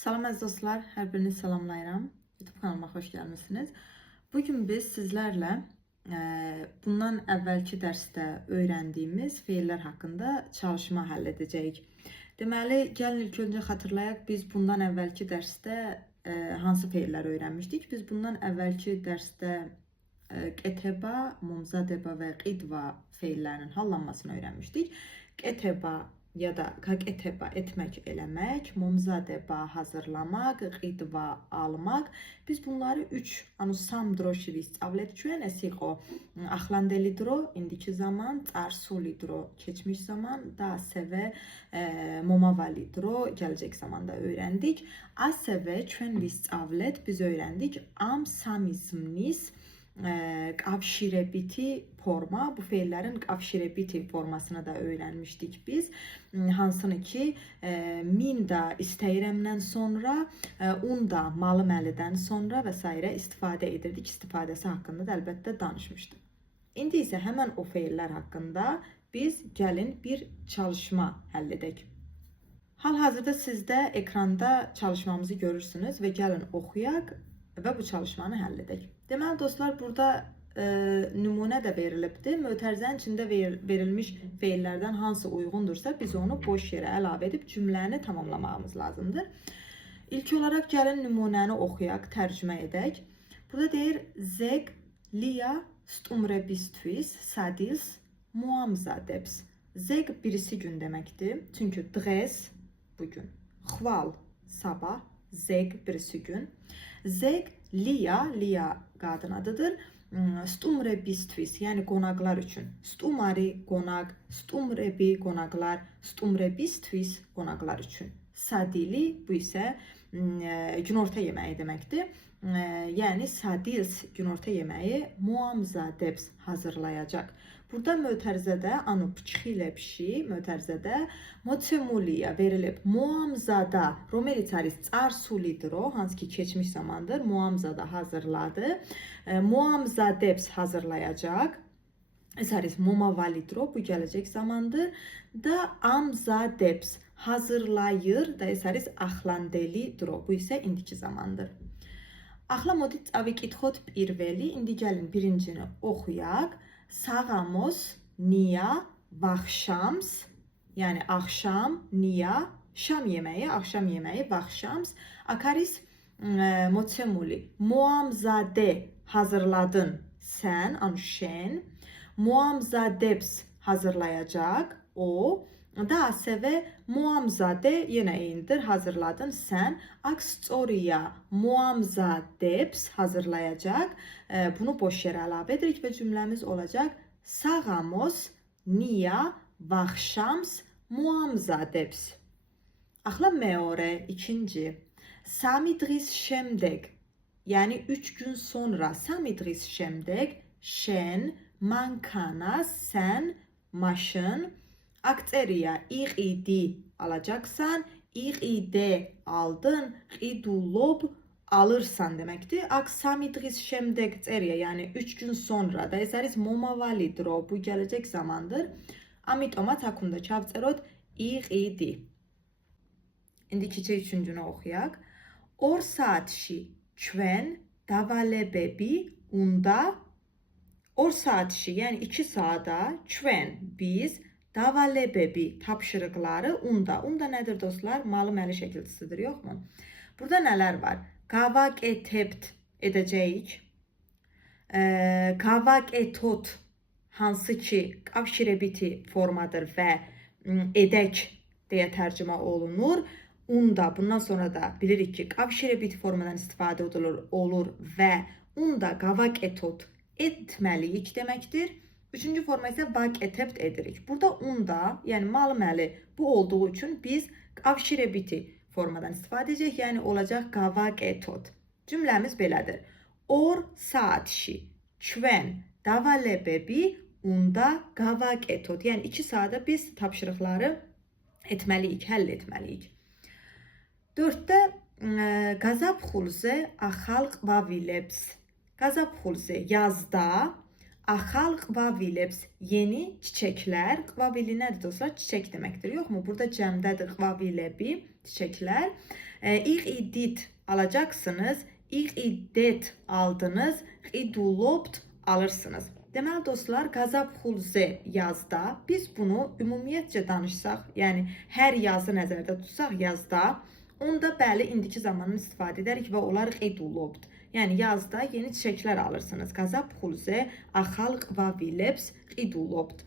Salam əziz dostlar, hər birinizi salamlayıram. YouTube kanalıma xoş gəlmisiniz. Bugün biz sizlərlə bundan əvvəlki dərsdə öyrəndiyimiz feillər haqqında çalışma həll edəcəyik. Deməli, gəlin ilk öncə xatırlayaq, biz bundan əvvəlki dərsdə hansı feilləri öyrənmişdik? Biz bundan əvvəlki dərsdə qeteba, momzadeba və qidva feillərinin hallanmasını öyrənmişdik. Qeteba ya da qaqeteba etmək, eləmək, momzadeba hazırlamaq, qidva almaq. Biz bunları 3 sam droşi vistavlet çüyen esiqo axlandeli dro, indiki zaman, tarsuli dro, keçmiş zaman, da seve momavali dro, gələcək zamanda öyrəndik. Aseve çüyen vistavlet biz öyrəndik. Am samizmnis qavşirəbiti forma, bu feillərin qavşirəbiti formasını da öyrənmişdik biz. Hansını ki, min da istəyirəmdən sonra, un da malı məlidən sonra və s. istifadə edirdik. İstifadəsi haqqında da əlbəttə danışmışdıq. İndi isə həmən o feillər haqqında biz gəlin bir çalışma həll edək. Hal-hazırda sizdə ekranda çalışmamızı görürsünüz və gəlin oxuyaq və bu çalışmanı həll edək. Deməli dostlar, burada nümunə də verilibdir. Mötərizənin içində verilmiş feillərdən hansı uyğundursa biz onu boş yerə əlavə edib cümləni tamamlamağımız lazımdır. İlk olaraq gəlin nümunəni oxuyaq, tərcümə edək. Burada deyir, zeg lia stumrebistvis sadis muamzadebs. Zeg birisi gün deməkdir. Çünki dres bugün, xval sabah, zeg birisi gün. Zeg lia, lia qadın adıdır. Stumrebistvis, yəni qonaqlar üçün. Stumari qonaq, stumrebi qonaqlar, stumrebistvis qonaqlar üçün. Sadili bu isə günorta yeməyi deməkdir. Yəni sadils günorta yeməyi muamzadebs hazırlayacaq. Burada mötərizədə anupçxilepşi, mötərizədə motsemuliya verilib. Muamzada, romelitaris arsulidro, hansı ki keçmiş zamandır, muamzada hazırladı. Muamzadebs hazırlayacaq. Esaris momavalidro, bu gələcək zamandır. Da amzadebs hazırlayır, da esaris axlandelidro, bu isə indiki zamandır. Axla modit avikitxot pirveli, indi gəlin birincini oxuyaq. Sağamos, niya, vaxşams, yəni axşam, niya, şam yeməyi, axşam yeməyi, vaxşams. Akaris motsemuli, muamzade hazırladın sən, anşen. Muamzadebs hazırlayacaq, o. Da seve muamzade yenə eynidir, hazırladın sən. Akstoriya muamzadebs hazırlayacaq. Bunu boş yerə əlavə edirik və cümləmiz olacaq. Sağamos niya vaxşams muamzadebs. Axla meore, ikinci. Samidris şemdeg, yəni 3 gün sonra. Samidris şemdeg, şen, mankana, sən, maşın. Akteriya, iqidi alacaqsan, iqide aldın, qidulob alırsan deməkdir. Aksamidris şemdeg teriya, yəni 3 gün sonra da esaris momavalidro, bu gələcək zamandır. Amitoma takunda çavcerot iqidi. İndi keçək üçüncünü oxuyaq. Or saatşi çven davalebebi unda. Or saatşi, yəni 2 saata çven biz davalebebi tapşırıqları unda. Unda nədir dostlar? Malı məli şəkilçisidir, yoxmu? Burada nələr var? Qavaq etebt edəcəyik. Qavaq etot hansı ki qavşirəbiti formadır və edək deyə tərcümə olunur. Unda bundan sonra da bilirik ki qavşirəbiti formadan istifadə olur və unda qavaq etot etməliyik deməkdir. Üçüncü forma isə vaq etebt edirik. Burada unda, yəni malı məli bu olduğu üçün biz qavşirəbiti formadan istifadə edəcək. Yəni olacaq qavaq etot. Cümləmiz belədir. Or saatşi çven davalebebi unda qavaq etot. Yəni 2 saata biz tapşırıqları etməliyik, həll etməliyik. 4-də qazabxulze axalq vavileps. Qazabxulze yazda, axal qvavileps yeni çiçəklər. Qvavili nədir dostlar? Çiçək deməkdir, yoxmu? Burada cəmdədir qvavilebi. çiçekler. Ich idit alacaksınız. Ich idet aldınız. İdu lobt alırsınız. Deməli dostlar, qazab xulze yazda biz bunu ümumiyyətcə danışsaq, yəni hər yazı nəzərdə tutsaq yazda, onda bəli indiki zamanını istifadə edərik və olarıq edulobt. Yəni yazda yeni çiçəklər alırsınız. Qazab xulze axal qvavileps edulobt.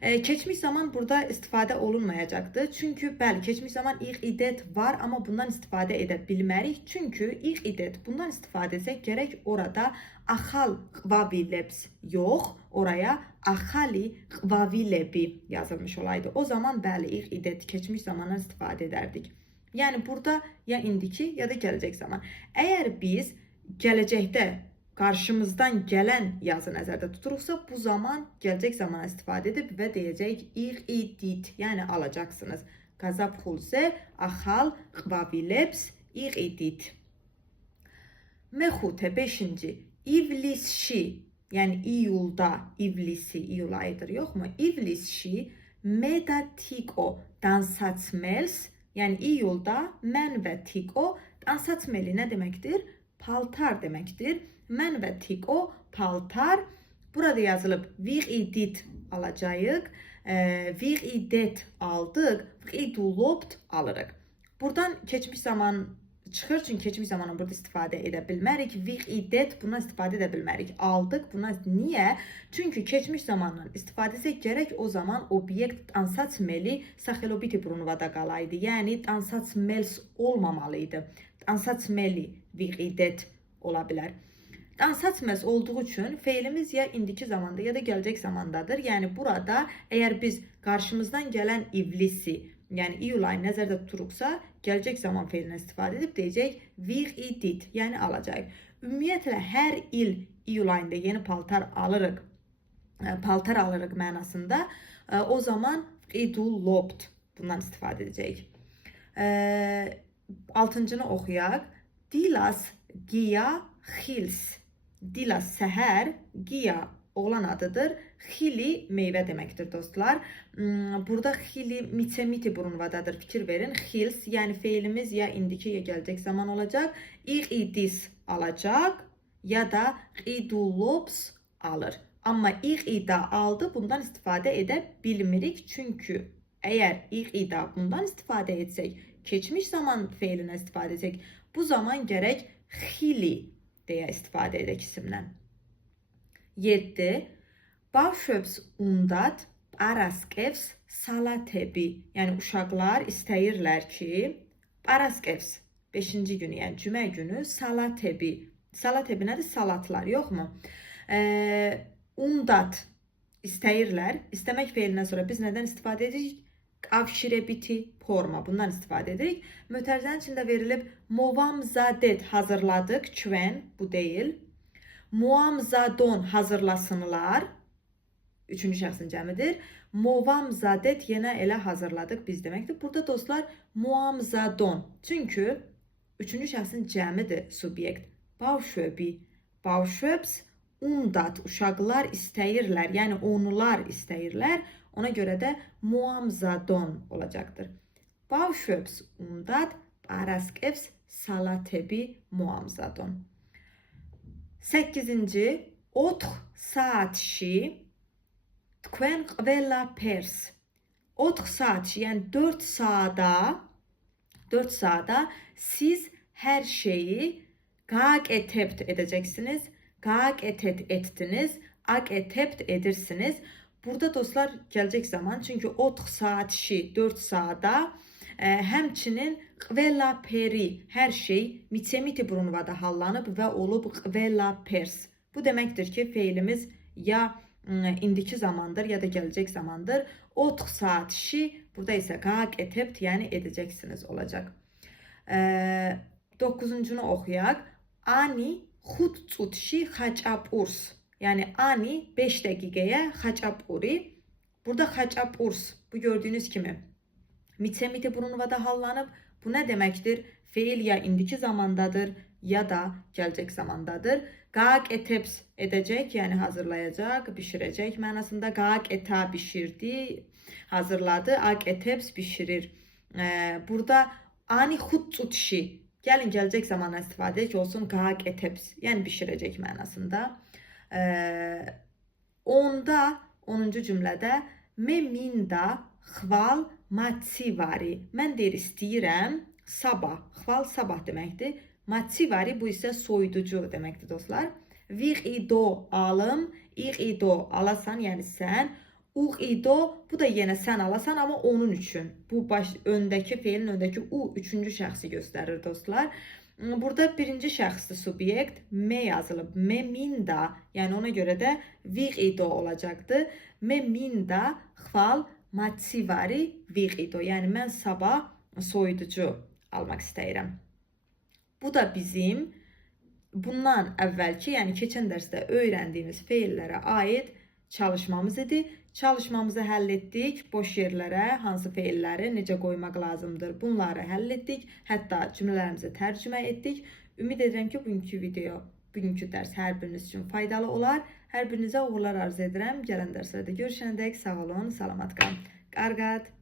Keçmiş zaman burada istifadə olunmayacaqdır. Çünki bəli, keçmiş zaman ich idet var, amma bundan istifadə edə bilmərik. Çünki ich idet bundan istifadə etsək gərək orada axal qvavileps yox, oraya axali qvavilebi yazılmış olaydı. O zaman bəli, ich idet keçmiş zamandan istifadə edərdik. Yəni burada ya indiki ya da gələcək zaman. Əgər biz gələcəkdə qarşımızdan gələn yazı nəzərdə tuturuqsa, bu zaman gələcək zamana istifadə edib və deyəcək ich idit, yəni alacaqsınız. Qazab xulze axal qvavileps ich idit. Mexute 5-ci. İvlisşi, yəni iyulda, ivlisi, iyul ayıdır, yoxmu? İvlisşi medatiko dansatmels, yəni iyulda mən və tiko, dansatmeli nə deməkdir? Paltar deməkdir. Mən və tiko paltar. Burada yazılıb wir idit alacağıq. Wir idet aldıq. Wir idulobt alırıq. Buradan keçmiş zaman çıxır, çünki keçmiş zamanı burada istifadə edə bilmərik. Wir idet bundan istifadə edə bilmərik. Aldıq. Bundan niyə? Çünki keçmiş zamandan istifadə etsək gərək o zaman obyekt dansatmeli saxelobiti brunvada qalaydı. Yəni dansatmels olmamalıydı. Dansatmeli wir idet ola bilər. Dansatmels olduğu üçün feilimiz ya indiki zamanda ya da gələcək zamandadır. Yəni burada əgər biz qarşımızdan gələn ivlisi, yəni iyul ayını nəzərdə tuturuqsa, gələcək zaman feilinə istifadə edib deyəcək wir idit, yəni alacağıq. Ümumiyyətlə hər il iyul ayında yeni paltar alırıq mənasında. O zaman idulobt bundan istifadə edəcəyik. 6-cını oxuyaq. Dilas gia xils. Dilas səhər, gia oğlan adıdır. Xili meyvə deməkdir dostlar. Burada xili mitsemiti brunvadadır. Fikir verin. Xils, yəni feilimiz ya indiki ya gələcək zaman olacaq. Ich idis alacaq ya da idulops alır. Amma ich ida aldı, bundan istifadə edə bilmirik. Çünki əgər ich ida bundan istifadə etsək, keçmiş zaman feilinə istifadə etsək, bu zaman gərək xili deyə istifadə edək isimdən. 7. Bavşöps undat paraskevs salatebi. Yəni uşaqlar istəyirlər ki, paraskevs 5-ci günü, yəni cümə günü salatebi. Salatebi nədir? Salatlar, yoxmu? Undat istəyirlər. İstəmək feilindən sonra biz nədən istifadə edirik? Avşirebiti forma. Bundan istifadə edirik. Mötərizənin içində verilib movamzadet hazırladıq. Çven bu deyil. Muamzadon hazırlasınlar. 3-cü şəxsin cəmidir. Movamzadet yenə elə hazırladıq biz deməkdir. Burada dostlar muamzadon. Çünki 3-cü şəxsin cəmidir subyekt. Bavşöbi. Bavşöps undat. Uşaqlar istəyirlər. Yəni onlar istəyirlər. Ona görə də muamzadon olacaqdır. Bavşöps undat paraskevs salatebi muamzadon. 8-ci. Otx saatşi tkven qvela pers. Otx saatşi, yəni 4 saata siz hər şeyi qaq etept edəcəksiniz. Qaq etet etdiniz. Aq etept edirsiniz. Burada dostlar gələcək zaman, çünki otx saatşi 4 saata, həmçinin qvela peri, hər şey mitsemiti brunvada hallanıb və olub qvela pers. Bu deməkdir ki, feilimiz ya indiki zamandır ya da gələcək zamandır. Otx saatşi, burada isə qaq etept, yəni edəcəksiniz olacaq. 9-cunu oxuyaq. Ani xud çutşi xaçapurs. Yəni ani 5 dəqiqəyə xaçapuri. Burada xaçapurs, bu gördüyünüz kimi mitsemiti brunvada hallanıb. Bu nə deməkdir? Feil ya indiki zamandadır ya da gələcək zamandadır. Qaq eteps edəcək, yəni hazırlayacaq, bişirəcək mənasında. Qaq eta bişirdi, hazırladı. Aq eteps bişirir. Burada Ani xudçutşi. Gəlin gələcək zamanla istifadə edək olsun qaq eteps. Yəni bişirəcək mənasında. Onda 10-cu cümlədə me minda xval matsivari. Mən deyir istəyirəm sabah. Xval sabah deməkdir. Matsivari bu isə soyuducu deməkdir dostlar. Viqido alım. İqido alasan, yəni sən. Uqido bu da yenə sən alasan, amma onun üçün. Bu öndəki feilin öndəki u üçüncü şəxsi göstərir dostlar. Burada birinci şəxsli subyekt me yazılıb. Me minda, yəni ona görə də viqido olacaqdır. Me minda xval matsivari viqido. Yəni mən sabah soyuducu almaq istəyirəm. Bu da bizim bundan əvvəlki, yəni keçən dərsdə öyrəndiyimiz feillərə aid çalışmamız idi. Çalışmamızı həll etdik. Boş yerlərə hansı feilləri necə qoymaq lazımdır, bunları həll etdik. Hətta cümlələrimizi tərcümə etdik. Ümid edirəm ki, bugünkü dərs hər biriniz üçün faydalı olar. Hər birinizə uğurlar arzu edirəm. Gələn dərslərdə görüşənədək sağ olun, salamat qalın. Qarqat.